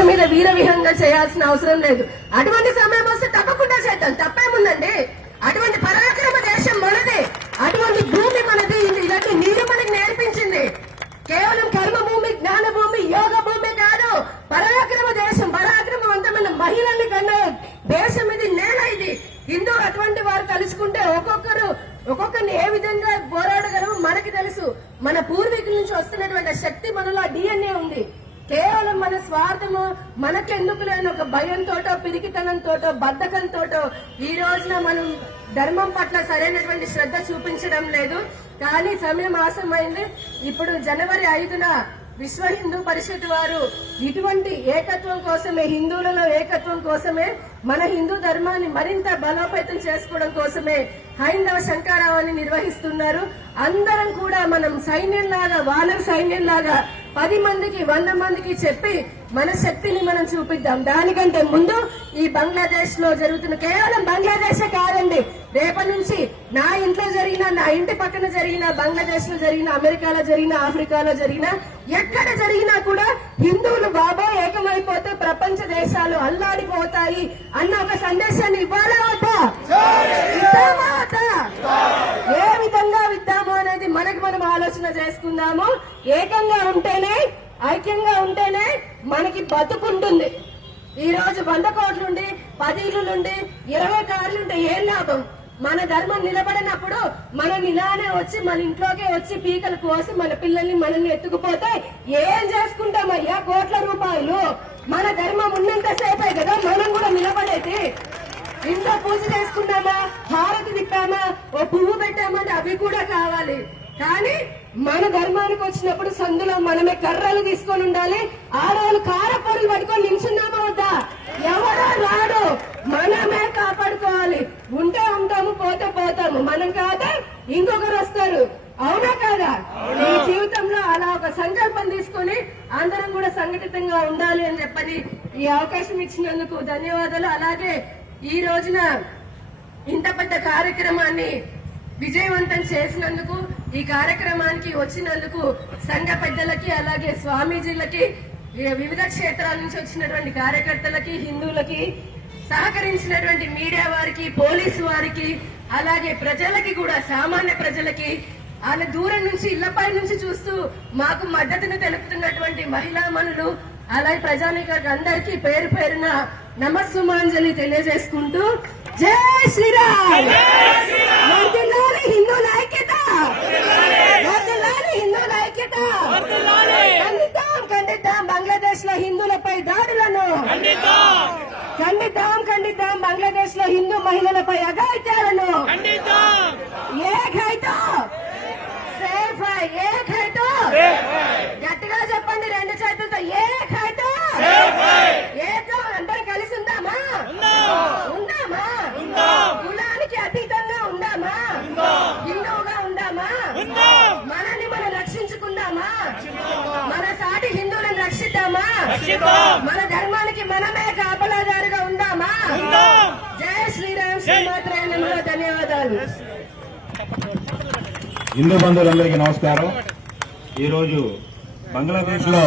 మీద వీర విహంగా చేయాల్సిన అవసరం లేదు. అటువంటి సమయం వస్తే తప్పకుండా చేద్దాం. తప్పేముందండి? అటువంటి పరాక్రమ దేశం మనదే. అటువంటి భూమి మనది. ఇలాంటి నీరు మనకి నేర్పించింది. కేవలం కర్మ భూమి జ్ఞాన భూమి యోగ భూమి కాదు. పరాక్రమ దేశం పరాక్రమవంతమైన మహిళల్ని కన్నా దేశం ఇది నేల ఇది. హిందూ అటువంటి వారు కలుసుకుంటే ఒక్కొక్కరు ఒక్కొక్కరిని ఏ విధంగా పోరాడగలమో మనకి తెలుసు. మన పూర్వీకుల నుంచి వస్తున్నటువంటి శక్తి మనలో డిఎన్ఏ ఉంది. కేవలం మన స్వార్థము మనకెందుకు లేని ఒక భయంతోటో పిరికితనంతోటో బద్ధకంతోటో ఈ రోజున మనం ధర్మం పట్ల సరైనటువంటి శ్రద్ధ చూపించడం లేదు. కానీ సమయం ఆసమైంది. ఇప్పుడు జనవరి ఐదున విశ్వ హిందూ పరిషత్ వారు ఇటువంటి ఏకత్వం కోసమే హిందువులలో ఏకత్వం కోసమే మన హిందూ ధర్మాన్ని మరింత బలోపేతం చేసుకోవడం కోసమే హైందవ శంకారావాన్ని నిర్వహిస్తున్నారు. అందరం కూడా మనం సైన్యంలాగా వాళ్ళ సైన్యంలాగా పది మందికి వంద మందికి చెప్పి మన శక్తిని మనం చూపిద్దాం. దానికంటే ముందు ఈ బంగ్లాదేశ్లో జరుగుతున్న కేవలం బంగ్లాదేశే కాదండి. రేపటి నుంచి నా ఇంట్లో జరిగిన నా ఇంటి పక్కన జరిగిన బంగ్లాదేశ్లో జరిగిన అమెరికాలో జరిగిన ఆఫ్రికాలో జరిగిన ఎక్కడ జరిగినా కూడా హిందువులు బాబా ఏకమైపోతే ప్రపంచ దేశాలు అల్లాడిపోతాయి. అన్న ఒక సందేశాన్ని ఇవ్వాలా వద్దా? ఇద్దామా వద్దా? ఏ విధంగా విద్దాము అనేది మనకి మనం ఆలోచన చేసుకుందాము. ఏకంగా ఉంటేనే ఐక్యంగా ఉంటేనే మనకి బతుకుంటుంది. ఈ రోజు వంద కోట్లుండి పది ఇల్లులుండి ఇరవై కార్లుంటే ఏం లాభం? మన ధర్మం నిలబడినప్పుడు మనం ఇలానే వచ్చి మన ఇంట్లోకే వచ్చి పీకలు కోసి మన పిల్లల్ని మనల్ని ఎత్తుకుపోతే ఏం చేసుకుంటామయ్యా కోట్ల రూపాయలు? మన ధర్మం ఉన్నంతసేపే కదా మనం నిలబడేది ఇంట్లో పూజ చేసుకున్నామా హారతి తిప్పామా? ఓ పువ్వు పెట్టామంటే అవి కూడా కావాలి. కానీ మన ధర్మానికి వచ్చినప్పుడు సందులో మనమే కర్రలు తీసుకొని ఉండాలి. ఆడవాళ్ళు కారపొరులు పట్టుకొని నిల్చున్నామా వద్దా? ఎవరో రాడు. మనమే కాపాడుకోవాలి. ఉంటే ఉంటాము పోతే పోతాము. మనం కాదా ఇంకొకరు వస్తారు. అవునా కాదా? ఈ జీవితంలో అలా ఒక సంకల్పం తీసుకొని అందరం కూడా సంఘటితంగా ఉండాలి అని చెప్పని ఈ అవకాశం ఇచ్చినందుకు ధన్యవాదాలు. అలాగే ఈ రోజున ఇంత పెద్ద కార్యక్రమాన్ని విజయవంతం చేసినందుకు ఈ కార్యక్రమానికి వచ్చినందుకు సంఘ పెద్దలకి అలాగే స్వామీజీలకి వివిధ క్షేత్రాల నుంచి వచ్చినటువంటి కార్యకర్తలకి హిందువులకి సహకరించినటువంటి మీడియా వారికి పోలీసు వారికి అలాగే ప్రజలకి కూడా సామాన్య ప్రజలకి వాళ్ళ దూరం నుంచి ఇళ్ళపై నుంచి చూస్తూ మాకు మద్దతును తెలుపుతున్నటువంటి మహిళా మనులు అలాగే ప్రజానిక అందరికీ పేరు పేరున నమస్సుమాంజలి తెలియజేసుకుంటూ జై శ్రీరామ్! ఐక్యత వర్ధిల్లాలి హిందువుల ఐక్యత ఖండిద్దాం ఖండిద్దాం బంగ్లాదేశ్లో హిందువులపై దాడులను! ఖండిద్దాం ఖండిద్దాం బంగ్లాదేశ్లో హిందూ మహిళలపై అఘాయిత్యాలను! ఏక్ హై తో గట్టిగా చెప్పండి రెండు చేతులతో ఏక్ హై తో ఏకం అందరం కలిసి ఉందామా? ఉందామా? కులానికి అతీతంగా ఉందామా? హిందువుగా ఉందామా? మనల్ని మనం రక్షించుకుందామా? మన సాటి హిందువులను రక్షిద్దామా? మన ధర్మానికి మనమే కాపలాదారుగా ఉందామా? జై శ్రీరామ్ శ్రీమాత్రే ధన్యవాదాలు. హిందూ బంధువులందరికీ నమస్కారం. ఈరోజు బంగ్లాదేశ్లో